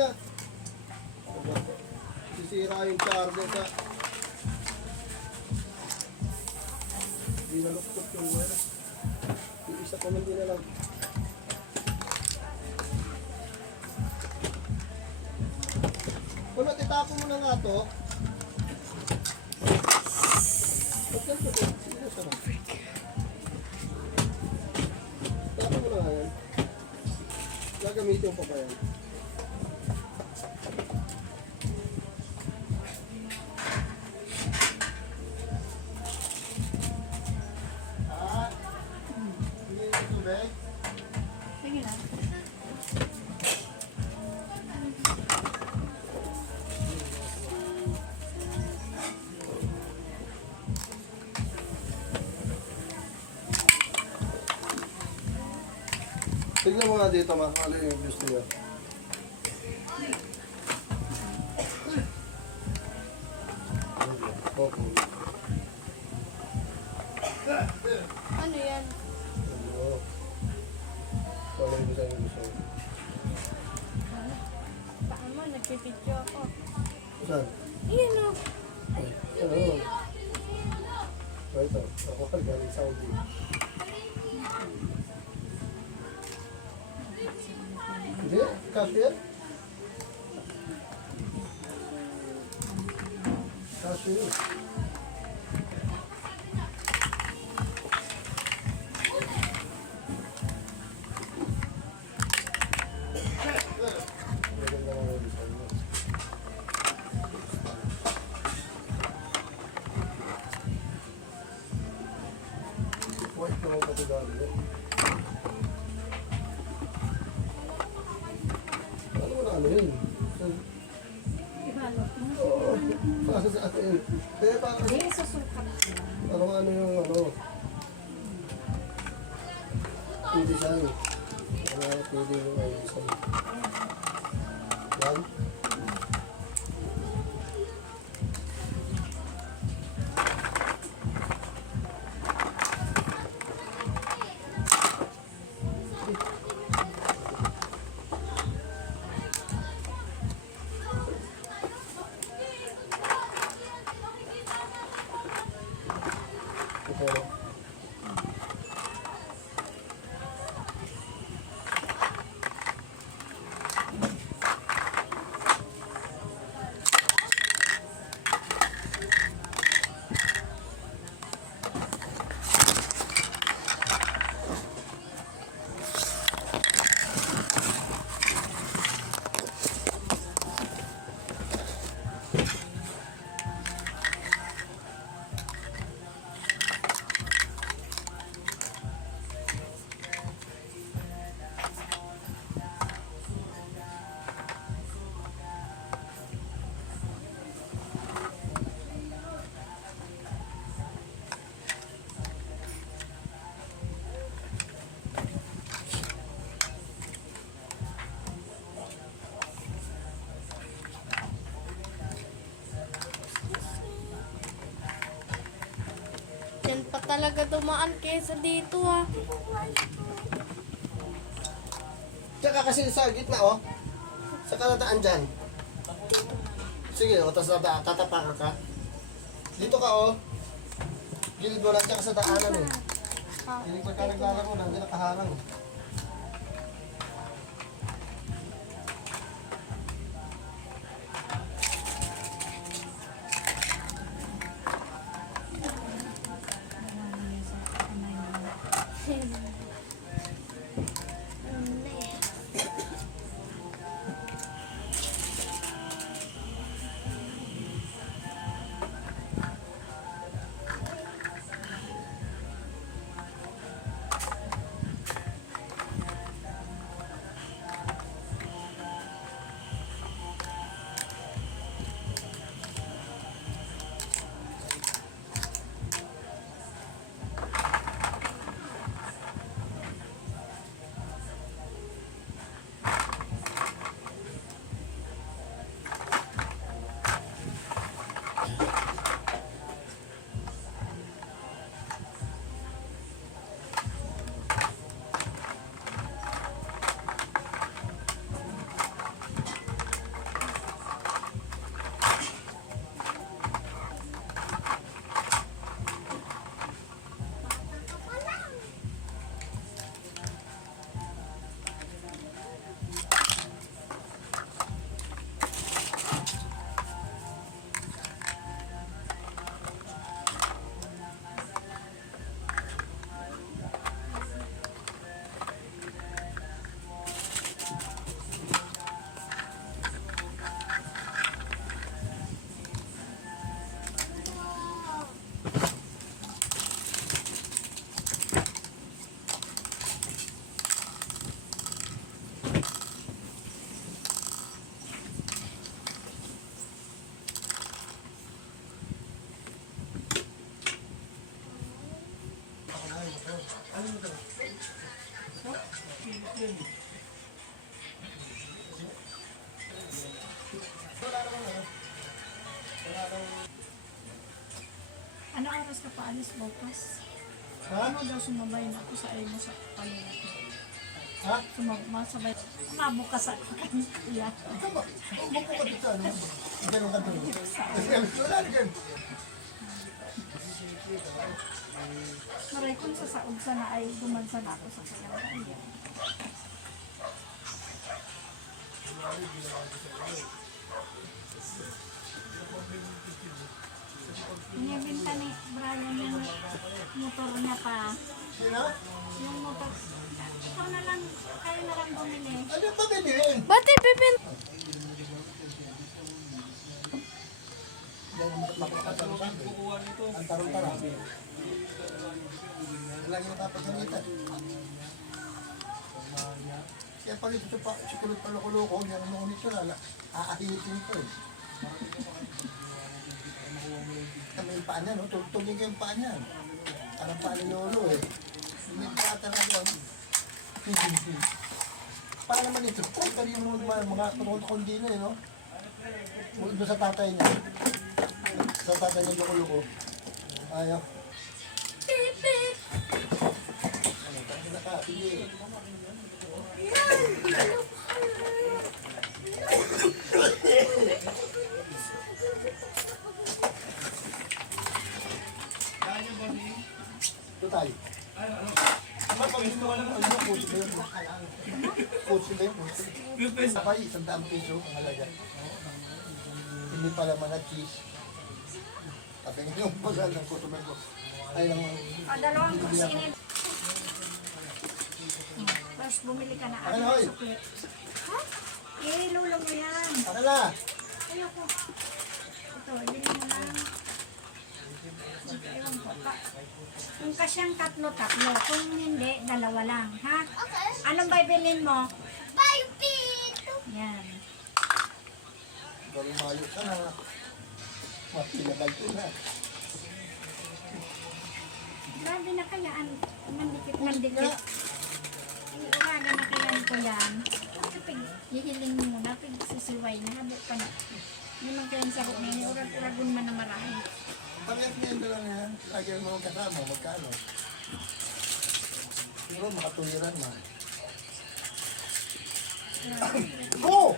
na. Sisira yung charger sa... Hindi nalukot yung wire. Yung isa ko hindi na lang. Kung natitapo mo na nga to, ba't yan po? Sino siya na? Tapo mo na nga yan. Gagamitin ko pa yan. Sige na. Tignan mo nga dito, ma. Ano yung gusto niya? Opo. Ano yan? Ano? Ano yung gusto niya? Baka mo, nagpipidyo ako. Saan? Iyan o. Ano? Ito. Ako ka galing Saudi. Hindi? Cashier? Cashier. White naman pati gano'n. Ano mo na ano yun? Ibalot mo. Oo. Pasa sa atin. Kaya parang Hindi, susukat. parang ano yung ano. Yung design. Ano pwede yung ano design. Yan. Ito. Yan pa talaga dumaan kesa dito ah. Tsaka kasi sa gitna, oh. Sa kalataan dyan. Sige, o, tapos tatapakan ka. Dito ka, oh. Gilid mo lang, tsaka sa daanan, eh. Gilid ka naglalaro lang, hindi nakaharang. Wala naman ano. Wala naman. Ano oras ka pa alis bukas? Ha? Ano daw sumabayin ako sa iyo sa palingat mo? Ha? Sumasabay. Mabukas ako kanila. Tama. Buko ka dito ano. Ganun ka doon. Wala na dyan. Maray kung sa saog sana ay dumansa na ako sa kanya. Inibinta ni Brian yung motor niya pa. Sino? Yung motor. Ikaw na lang, kayo na lang bumili. Ano pa bibilin? Ba't ipipin? Ang tarong-tarang. Lagi nakapagalitan. Kaya pala ito pa, si kulot pa loko-loko, yung nunit ko na, aahitin ko eh. Kami yung paa niya, no? Tugtugin ko yung paa niya. Parang paa ni Lolo eh. Hindi pa talaga. Para naman ito, kung pala yung mga kundi na eh, no? Doon sa tatay niya. Sa tatay niya loko-loko. Ayaw. Ano, tangi na ka, sige. Total. Coach ba yun? Coach ba yun? Sabay, 100 piso ang halaga. Hindi pala man na cheese. Sabi nga yung pasal ng customer ko. Ay lang. Dalawang kusinit. Tapos bumili ka na Akin, hoy. sukli. Ha? Ilulo mo yan. Akala. Ayoko. Ito, bilhin mo lang. Ewan ko pa. Kung kasyang tatlo-tatlo. Kung hindi, dalawa lang. Ha? Anong bibilin mo? Yan. Gawin mayo ka na. Mapilabal ko na. Grabe na kaya. Mandikit. Iuraga na kaya ko yan. Kapag hihiling mo na, pag sisiway na, habok ka na. Yun ang kaya sa hukay. Urag-uragun man na marami. Pag-et niya yung dalawa na yan, lagi ang mga kasama, magkano. Siguro makatuwiran na. Go!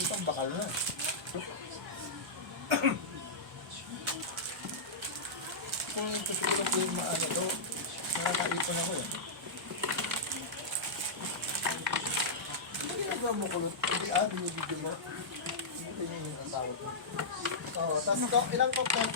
Ito ang bakal na. Kung ito siguro ko yung maano daw, nakakaipon ako eh. Hindi ginagawa mo kulot. Hindi binibigyan mo. Hindi yung asawa ko. Oo, tapos ilang cocktail?